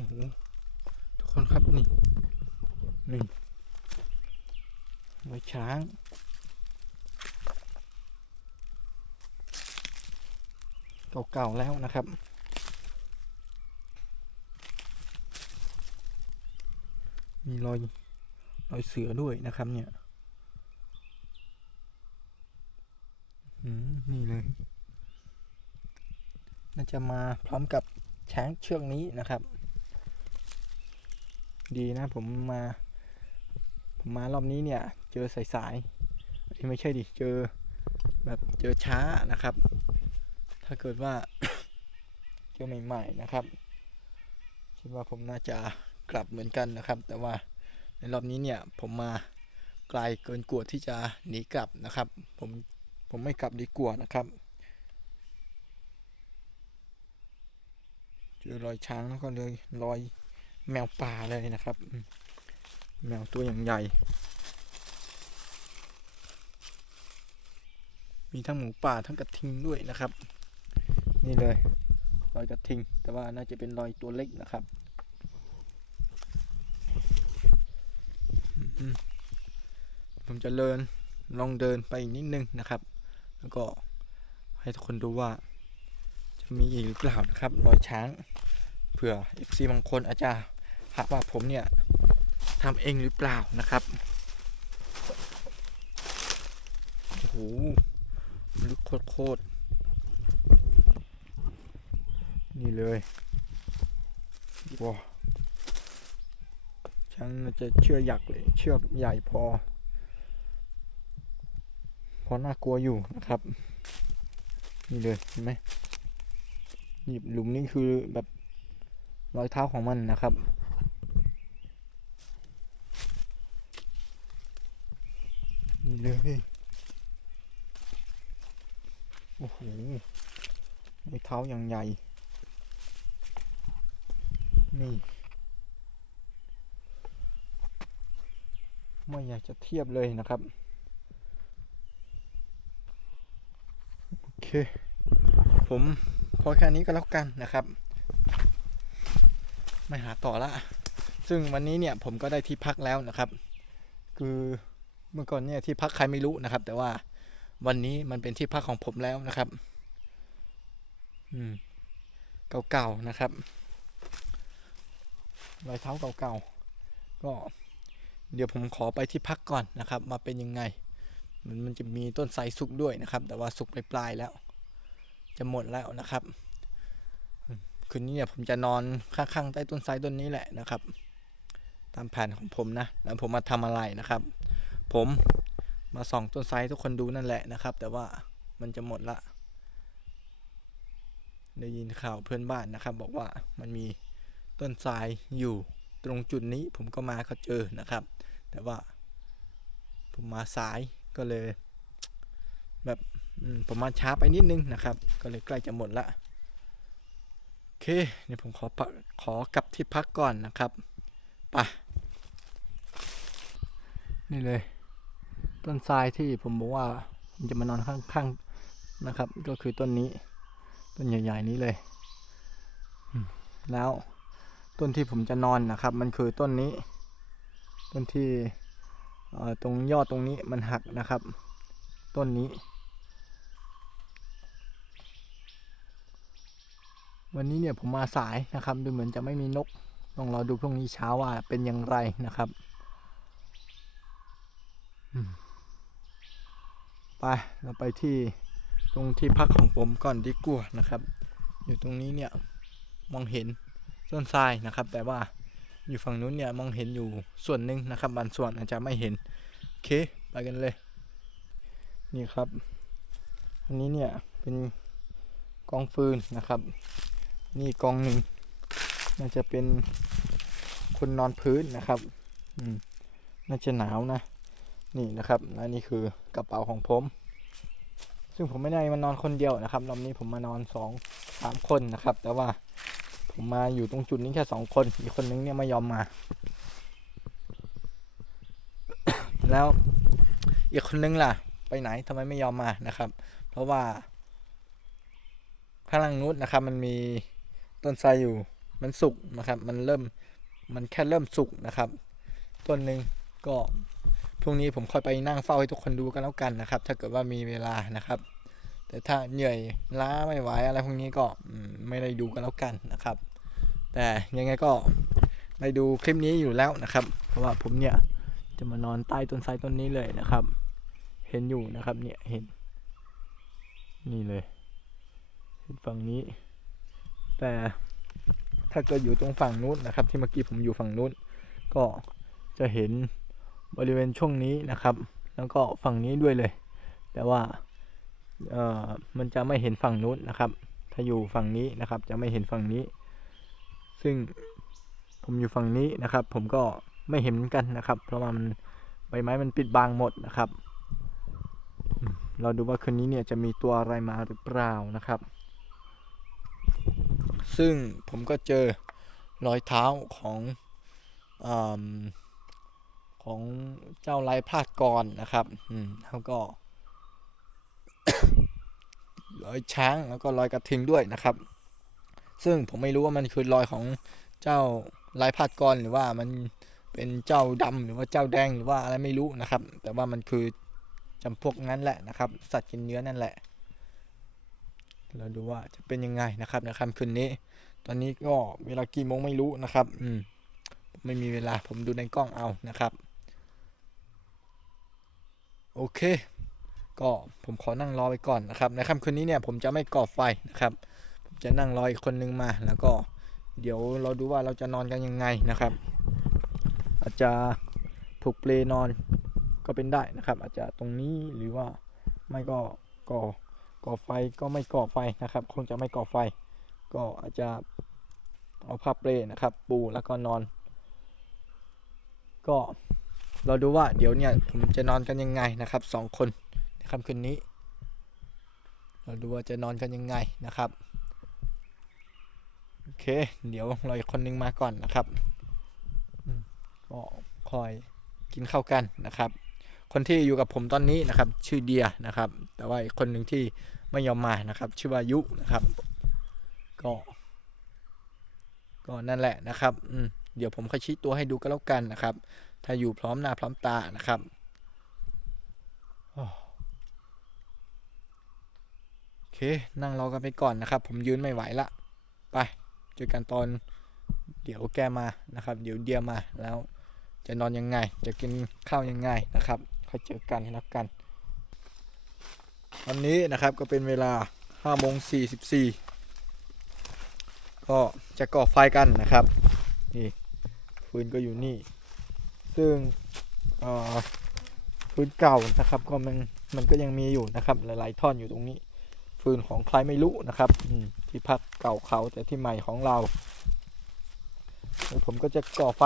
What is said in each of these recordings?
อ้โหทุกคนครับนี่นี่ไว้ช้างเก่าๆแล้วนะครับ มีรอยรอยเสือด้วยนะครับเนี่ยนี่เลย น่าจะมาพร้อมกับช้างเชือกนี้นะครับ ดีนะ ผมมาผมมารอบนี้เนี่ย เจอสายๆเอ้ยไม่ใช่ดิเจอแบบเจอช้านะครับ ถ้าเกิดว่า เจอใหม่ๆนะครับคิดว่าผมน่าจะกลับเหมือนกันนะครับ แต่ว่าในรอบนี้เนี่ยผมมาไกลเกินกว่าที่จะหนีกลับนะครับ ผมผมไม่กลับดีกว่านะครับเจอรอยช้างแล้วก็เลยรอย แมวป่าเลยนะครับ แมวตัวอย่างใหญ่ มีทั้งหมูป่าทั้งกระทิงด้วยนะครับ นี่เลยรอยกระทิง แต่ว่าน่าจะเป็นรอยตัวเล็กนะครับผมจะเดินลองเดินไปอีกนิดนึงนะครับ แล้วก็ให้ทุกคนดูว่า จะมีอีกหรือเปล่านะครับ รอยช้างเผื่อ FC บางคนอาจจะ ว่าผมเนี่ยทำเองหรือเปล่านะครับโอ้โหลึกโคตรนี่เลยว้าช้างน่าจะเชื่อหยักเลยเชือกใหญ่พอ พอน่ากลัวอยู่นะครับ นี่เลยเห็นไหมนี่หลุมนี้คือแบบรอยเท้าของมันนะครับ นี่เลย โอ้โหรอเท้าอย่างใหญ่ นี่ ไม่อยากจะเทียบเลยนะครับ โอเค ผมพอแค่นี้ก็แล้วกันนะครับ ไม่หาต่อละ ซึ่งวันนี้เนี่ยผมก็ได้ที่พักแล้วนะครับ คือ เมื่อก่อนเนี่ยที่พักใครไม่รู้นะครับ แต่ว่าวันนี้มันเป็นที่พักของผมแล้วนะครับ อืม เก่าๆนะครับรอยเท้าเก่าๆ ก็เดี๋ยวผมขอไปที่พักก่อนนะครับ มาเป็นยังไง มันมันจะมีต้นไทรสุกด้วยนะครับ แต่ว่าสุกปลายๆแล้ว จะหมดแล้วนะครับ คืนนี้เนี่ยผมจะนอนข้างๆใต้ต้นไทรต้นนี้แหละนะครับ ตามแผนของผมนะ แล้วผมมาทำอะไรนะครับ ผมมาส่องต้นไทรทุกคนดูนั่นแหละนะครับ แต่ว่ามันจะหมดละ ได้ยินข่าวเพื่อนบ้านนะครับ บอกว่ามันมีต้นไทรอยู่ตรงจุดนี้ผมก็มาก็เจอนะครับ แต่ว่า ผมมาสายก็เลย แบบผมมาช้าไปนิดนึงนะครับ ก็เลยใกล้จะหมดละโอเคเดี๋ยผมขอขอกลับที่พักก่อนนะครับไปนี่เลย ต้นทรายที่ผมบอกว่าผมจะมานอนข้างๆนะครับ ก็คือต้นนี้ ต้นใหญ่ ๆ นี้เลย แล้วต้นที่ผมจะนอนนะครับ มันคือต้นนี้ ต้นที่ตรงยอดตรงนี้มันหักนะครับ ต้นนี้ วันนี้เนี่ยผมมาสายนะครับ ดูเหมือนจะไม่มีนกต้องรอดูพรุ่งนี้เช้าว่าเป็นอย่างไรนะครับ อืม ไปเราไปที่ตรงที่พักของผมก่อนดีกว่านะครับ อยู่ตรงนี้เนี่ยมองเห็นต้นทรายนะครับ แต่ว่าอยู่ฝั่งนู้นเนี่ยมองเห็นอยู่ส่วนหนึ่งนะครับบางส่วนอาจจะไม่เห็นโอเคไปกันเลย นี่ครับ อันนี้เนี่ยเป็นกองฟืนนะครับ นี่กองหนึ่งน่าจะเป็นคนนอนพื้นนะครับ อืมน่าจะหนาวนะ นี่นะครับและนี่คือกระเป๋าของผม ซึ่งผมไม่ได้มานอนคนเดียวนะครับรอบนี้ผมมานอนสองสามคนนะครับ แต่ว่าผมมาอยู่ตรงจุดนี้แค่สองคน อีกคนนึงเนี่ยไม่ยอมมา แล้วอีกคนนึงล่ะ ไปไหนทำไมไม่ยอมมานะครับ เพราะว่าข้างล่างนู้นนะครับ มันมีต้นไทรอยู่ มันสุกนะครับ มันเริ่ม มันแค่เริ่มสุกนะครับ ต้นหนึ่งก็ พรุ่งนี้ผมค่อยไปนั่งเฝ้าให้ทุกคนดูกันแล้วกันนะครับ ถ้าเกิดว่ามีเวลานะครับ แต่ถ้าเหนื่อยล้าไม่ไหวอะไรพวกนี้ก็ไม่ได้ดูกันแล้วกันนะครับ แต่ยังไงก็ได้ดูคลิปนี้อยู่แล้วนะครับ เพราะว่าผมเนี่ยจะมานอนใต้ต้นไทรต้นนี้เลยนะครับ เห็นอยู่นะครับเนี่ยเห็น นี่เลยเห็นฝั่งนี้ แต่ถ้าเกิดอยู่ตรงฝั่งนู้นนะครับ ที่เมื่อกี้ผมอยู่ฝั่งนู้น ก็จะเห็น บริเวณช่วงนี้นะครับ แล้วก็ฝั่งนี้ด้วยเลย แต่ว่าเอ่อมันจะไม่เห็นฝั่งนู้นนะครับ ถ้าอยู่ฝั่งนี้นะครับ จะไม่เห็นฝั่งนี้ ซึ่งผมอยู่ฝั่งนี้นะครับ ผมก็ไม่เห็นเหมือนกันนะครับ เพราะว่ามันใบไม้มันปิดบังหมดนะครับ เราดูว่าคืนนี้เนี่ยจะมีตัวอะไรมาหรือเปล่านะครับ ซึ่งผมก็เจอรอยเท้าของอ ของเจ้าลายพลาดกรนะครับ อืมแล้วก็รอยช้างแล้วก็รอยกระทิงด้วยนะครับ ซึ่งผมไม่รู้ว่ามันคือรอยของเจ้าลายพาดกรหรือว่ามันเป็นเจ้าดำหรือว่าเจ้าแดงหรือว่าอะไรไม่รู้นะครับ แต่ว่ามันคือจำพวกนั้นแหละนะครับ สัตว์กินเนื้อนั่นแหละ เราดูว่าจะเป็นยังไงนะครับในค่ำคืนนี้ ตอนนี้ก็เวลากี่โมงไม่รู้นะครับ อืมไม่มีเวลาผมดูในกล้องเอานะครับ โอเค ก็ผมขอนั่งรอไปก่อนนะครับ ในค่ำคืนนี้เนี่ยผมจะไม่ก่อไฟนะครับ ผมจะนั่งรออีกคนนึงมา แล้วก็เดี๋ยวเราดูว่าเราจะนอนกันยังไงนะครับ อาจจะถูกเปลนอนก็เป็นได้นะครับ อาจจะตรงนี้หรือว่าไม่ก็ก่อก่อไฟก็ไม่ก่อไฟนะครับ คงจะไม่ก่อไฟ ก็อาจจะเอาผ้าเปลนะครับ ปูแล้วก็นอน ก็ เราดูว่าเดี๋ยวเนี่ยผมจะนอนกันยังไงนะครับสองคนในค่ำคืนนี้ เราดูว่าจะนอนกันยังไงนะครับโอเค เดี๋ยวรออีกคนนึงมาก่อนนะครับก็คอยกินข้าวกันนะครับ คนที่อยู่กับผมตอนนี้นะครับ ชื่อเดียนะครับ แต่ว่าอีกคนหนึ่งที่ไม่ยอมมานะครับ ชื่อว่ายุนะครับ ก็ ก็นั่นแหละนะครับ อืมเดี๋ยวผมค่อยชี้ตัวให้ดูก็แล้วกันนะครับ ถ้าอยู่พร้อมหน้าพร้อมตานะครับโอ้โอเค นั่งรอกันไปก่อนนะครับ ผมยืนไม่ไหวละ ไปเจอกันตอนเดี๋ยวแกมานะครับ เดี๋ยวเดียมาแล้ว จะนอนยังไง จะกินข้าวยังไงนะครับค่อยเจอกันแล้วกันวันนี้นะครับก็เป็นเวลา5โมง44ก็จะก่อไฟกันนะครับ นี่ฟืนก็อยู่นี่ ซึ่งฟืนเก่านะครับก็มันมันก็ยังมีอยู่นะครับ หลายๆท่อนอยู่ตรงนี้ ฟืนของใครไม่รู้นะครับที่พักเก่าเขาแต่ที่ใหม่ของเราเดี๋ยวผมก็จะก่อไฟ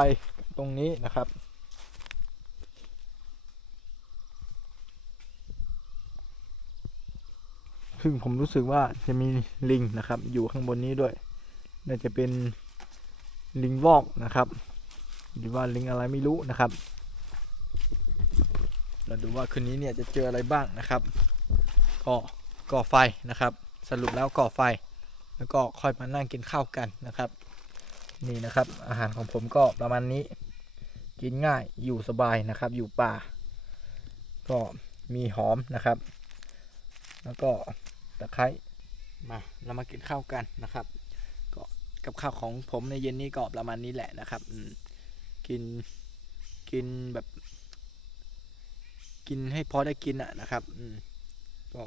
ตรงนี้นะครับซึ่งผมรู้สึกว่าจะมีลิงนะครับ อยู่ข้างบนนี้ด้วย น่าจะเป็นลิงวอกนะครับ หรือว่าลิงอะไรไม่รู้นะครับ เราดูว่าคืนนี้เนี่ยจะเจออะไรบ้างนะครับก็ก่อไฟนะครับ สรุปแล้วก่อไฟ แล้วก็ค่อยมานั่งกินข้าวกันนะครับ นี่นะครับ อาหารของผมก็ประมาณนี้ กินง่ายอยู่สบายนะครับ อยู่ป่า ก็มีหอมนะครับ แล้วก็ตะไคร้มาเรามากินข้าวกันนะครับ ก็กับข้าวของผมในเย็นนี้ก็ประมาณนี้แหละนะครับอืม กินกินแบบ กินให้พอได้กินอะนะครับอืมก็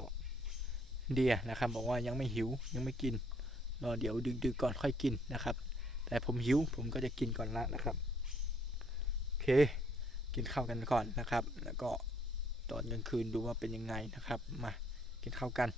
เดียนะครับบอกว่ายังไม่หิวยังไม่กินรอเดี๋ยวดึกๆก่อนค่อยกินนะครับ แต่ผมหิวผมก็จะกินก่อนละนะครับโอเค กินข้าวกันก่อนนะครับ แล้วก็ตอนกลางคืนดูว่าเป็นยังไงนะครับ มากินข้าวกัน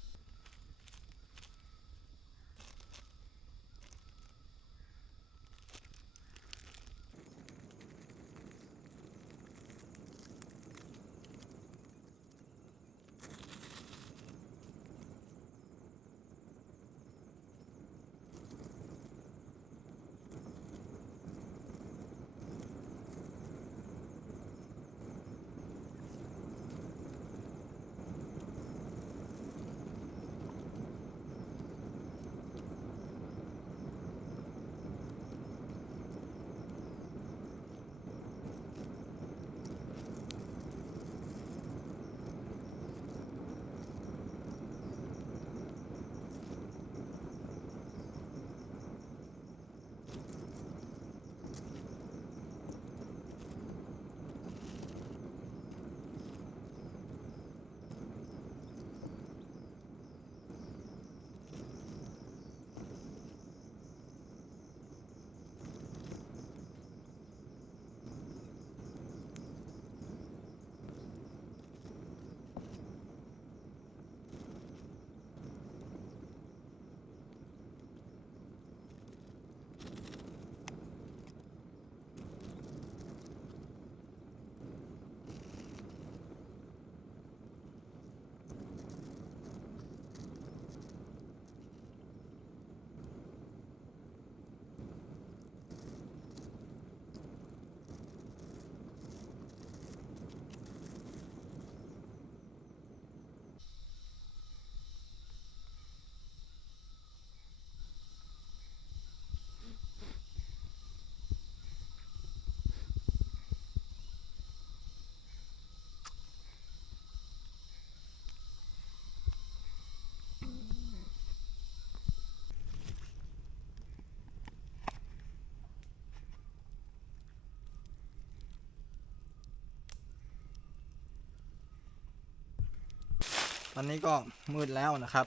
อนนี้ก็มืดแล้วนะครับ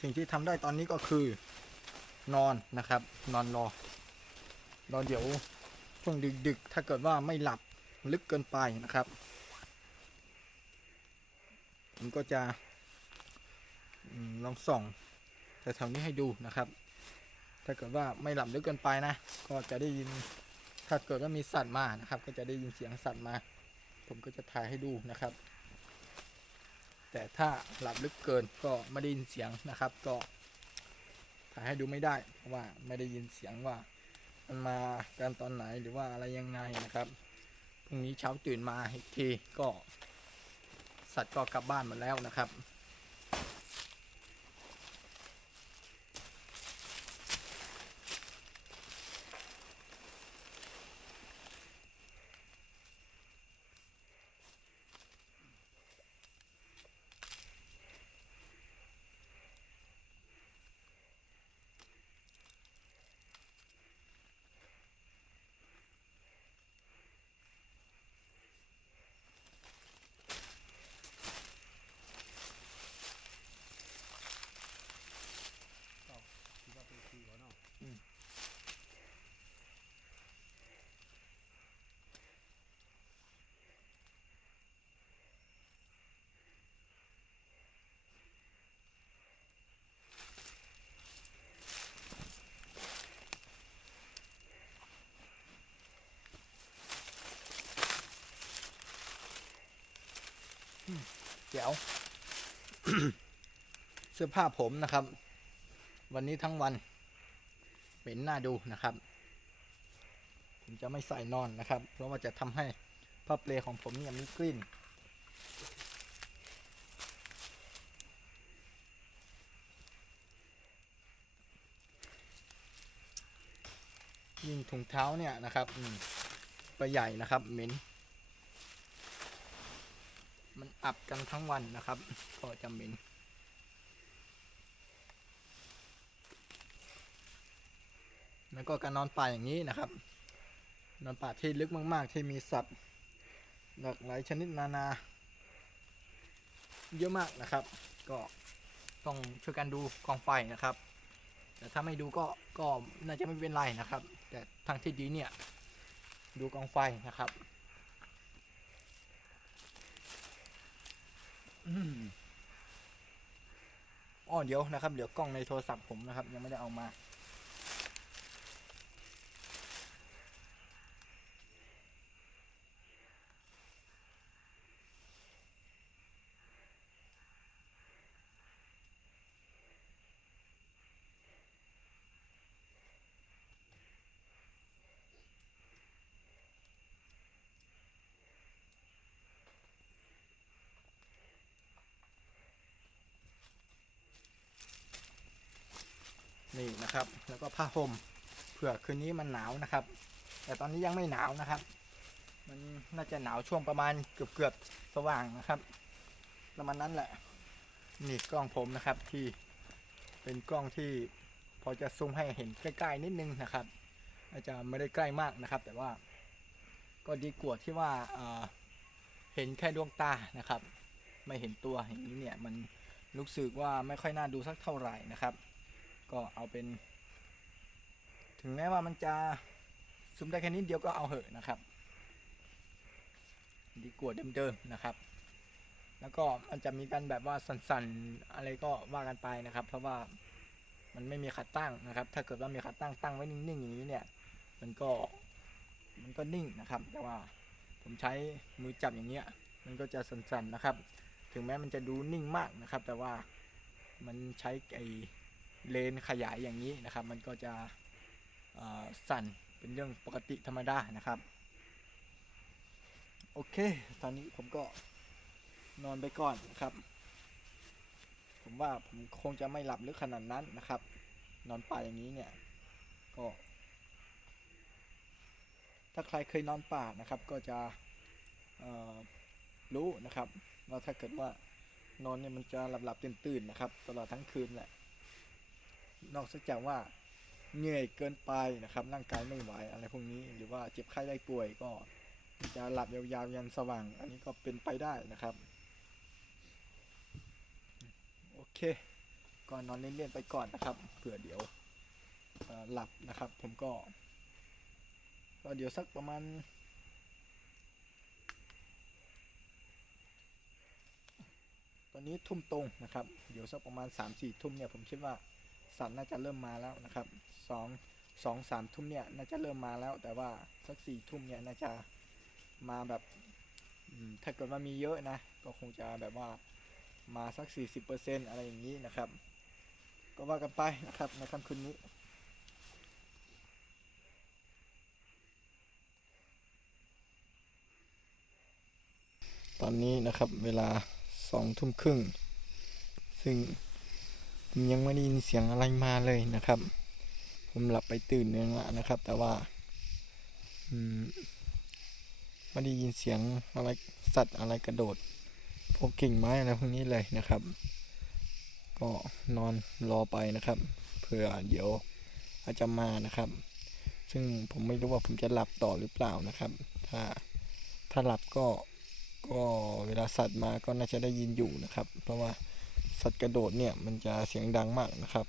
สิ่งที่ทำได้ตอนนี้ก็คือนอนนะครับ นอนรอรอเดี๋ยวช่วงดึกๆ ถ้าเกิดว่าไม่หลับลึกเกินไปนะครับผมก็จะลองส่องแต่แถวนี้ให้ดูนะครับ ถ้าเกิดว่าไม่หลับลึกเกินไปนะ ก็จะได้ยินถ้าเกิดว่ามีสัตว์มานะครับ ก็จะได้ยินเสียงสัตว์มา ผมก็จะถ่ายให้ดูนะครับ แต่ถ้าหลับลึกเกินก็ไม่ได้ยินเสียงนะครับ ก็ถ่ายให้ดูไม่ได้เพราะว่าไม่ได้ยินเสียงว่ามันมากันตอนไหนหรือว่าอะไรยังไงนะครับพรุ่งนี้เช้าตื่นมาอีกทีก็ สัตว์ก็กลับบ้านหมดแล้วนะครับ เดี๋ยวเสื้อผ้าผมนะครับ วันนี้ทั้งวันเหม็นหน้าดูนะครับ ผมจะไม่ใส่นอนนะครับ เพราะว่าจะทำให้ผ้าเปลของผมเนี่ยมีกลิ่นยิ่งถุงเท้าเนี่ยนะครับอืมตัวใหญ่นะครับเหม็น อับกันทั้งวันนะครับ ก็จะเหม็นแล้วก็การนอนป่าอย่างนี้นะครับ นอนป่าที่ลึกมากๆ ที่มีสัตว์หลากหลายชนิดนานา เยอะมากนะครับ ก็ต้องช่วยกันดูกองไฟนะครับ แต่ถ้าไม่ดูก็ก็น่าจะไม่เป็นไรนะครับ แต่ทางที่ดีเนี่ย ดูกองไฟนะครับ อ๋อเดี๋ยวนะครับ เดี๋ยวกล้องในโทรศัพท์ผมนะครับ ยังไม่ได้เอามา นี่นะครับ แล้วก็ผ้าห่มเผื่อคืนนี้มันหนาวนะครับ แต่ตอนนี้ยังไม่หนาวนะครับ มันน่าจะหนาวช่วงประมาณเกือบเกือบสว่างนะครับ ประมาณนั้นแหละ นี่กล้องผมนะครับที่เป็นกล้องที่พอจะซูมให้เห็นใกล้ๆนิดนึงนะครับ อาจจะไม่ได้ใกล้มากนะครับ แต่ว่าก็ดีกว่าที่ว่าเอ่อเห็นแค่ดวงตานะครับ ไม่เห็นตัวอย่างนี้เนี่ยมันรู้สึกว่าไม่ค่อยน่าดูสักเท่าไหร่นะครับ ก็เอาเป็น ถึงแม้ว่ามันจะซูมได้แค่นิดเดียวก็เอาเหอะนะครับ ดีกว่าเดิมๆนะครับ แล้วก็มันจะมีการแบบว่าสั่นๆอะไรก็ว่ากันไปนะครับ เพราะว่ามันไม่มีขาตั้งนะครับ ถ้าเกิดว่ามีขาตั้งตั้งไว้นิ่งๆอย่างนี้เนี่ย มันก็มันก็นิ่งนะครับ แต่ว่าผมใช้มือจับอย่างเงี้ย มันก็จะสั่นๆนะครับ ถึงแม้มันจะดูนิ่งมากนะครับ แต่ว่ามันใช้ไอ เลนขยายอย่างนี้นะครับ มันก็จะสั่นเป็นเรื่องปกติธรรมดานะครับ โอเค ตอนนี้ผมก็นอนไปก่อนนะครับ ผมว่าผมคงจะไม่หลับลึกขนาดนั้นนะครับ นอนป่าอย่างนี้เนี่ย ก็ ถ้าใครเคยนอนป่านะครับ ก็จะรู้นะครับว่าถ้าเกิดว่านอนเนี่ยมันจะหลับๆตื่นๆนะครับ ตลอดทั้งคืนแหละ นอกจากว่าเหนื่อยเกินไปนะครับร่างกายไม่ไหวอะไรพวกนี้ หรือว่าเจ็บไข้ได้ป่วยก็จะหลับยาวๆยันสว่าง อันนี้ก็เป็นไปได้นะครับ โอเคก่อนนอนเล่นๆไปก่อนนะครับเผื่อเดี๋ยวหลับนะครับ ผมก็ก็เดี๋ยวสักประมาณตอนนี้ทุ่มตรงนะครับ เดี๋ยวสักประมาณ3 4ทุ่มเนี่ยผมคิดว่า สัตว์น่าจะเริ่มมาแล้วนะครับสองสองสามทุ่มเนี่ยน่าจะเริ่มมาแล้ว แต่ว่าสักสี่ทุ่มเนี่ยน่าจะมาแบบถ้าเกิดว่ามีเยอะนะ ก็คงจะแบบว่ามาสัก 40%อะไรอย่างนี้นะครับ ก็ว่ากันไปนะครับในค่ำคืนนี้ตอนนี้นะครับเวลาสองทุ่มครึ่ง ซึ่ง ผมยังไม่ได้ยินเสียงอะไรมาเลยนะครับ ผมหลับไปตื่นเนึงละนะครับ แต่ว่าไม่ได้ยินเสียงอะไรสัตว์อะไรกระโดด พวกกิ่งไม้อะไรพวกนี้เลยนะครับ ก็นอนรอไปนะครับ เผื่อเดี๋ยวอาจจะมานะครับ ซึ่งผมไม่รู้ว่าผมจะหลับต่อหรือเปล่านะครับ ถ้าถ้าหลับก็ก็เวลาสัตว์มาก็น่าจะได้ยินอยู่นะครับ เพราะว่า สัตว์กระโดดเนี่ยมันจะเสียงดังมากนะครับ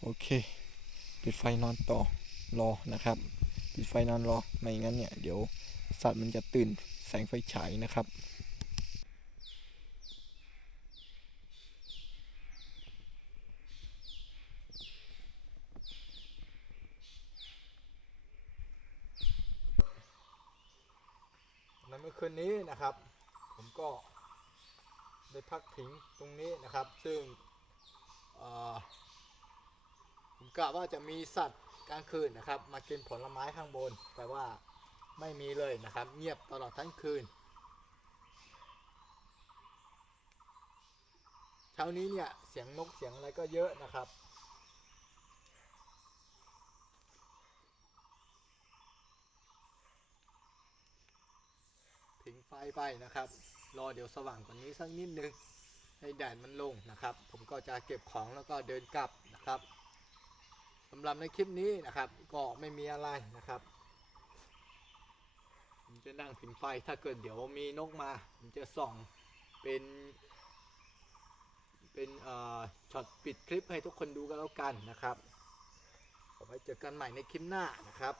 โอเคปิดไฟนอนต่อรอนะครับปิดไฟนอนรอไม่งั้นเนี่ยเดี๋ยวสัตว์มันจะตื่นแสงไฟฉายนะครับในเมื่อคืนนี้นะครับ ผมก็ ได้พักผิงตรงนี้นะครับ ซึ่งผมกะว่าจะมีสัตว์กลางคืนนะครับ มากินผลไม้ข้างบน แต่ว่าไม่มีเลยนะครับ เงียบตลอดทั้งคืนเช้านี้เนี่ยเสียงนกเสียงอะไรก็เยอะนะครับผิงไฟไปนะครับ รอเดี๋ยวสว่างกว่านี้สักนิดนึงให้แดดมันลงนะครับ ผมก็จะเก็บของแล้วก็เดินกลับนะครับสำหรับในคลิปนี้นะครับ ก็ไม่มีอะไรนะครับผมจะนั่งผิงไฟถ้าเกิดเดี๋ยวมีนกมา ผมจะส่องเป็น เป็นเอ่อช็อตปิดคลิปให้ทุกคนดูกันแล้วกันนะครับเอาไว้เจอกันใหม่ในคลิปหน้านะครับ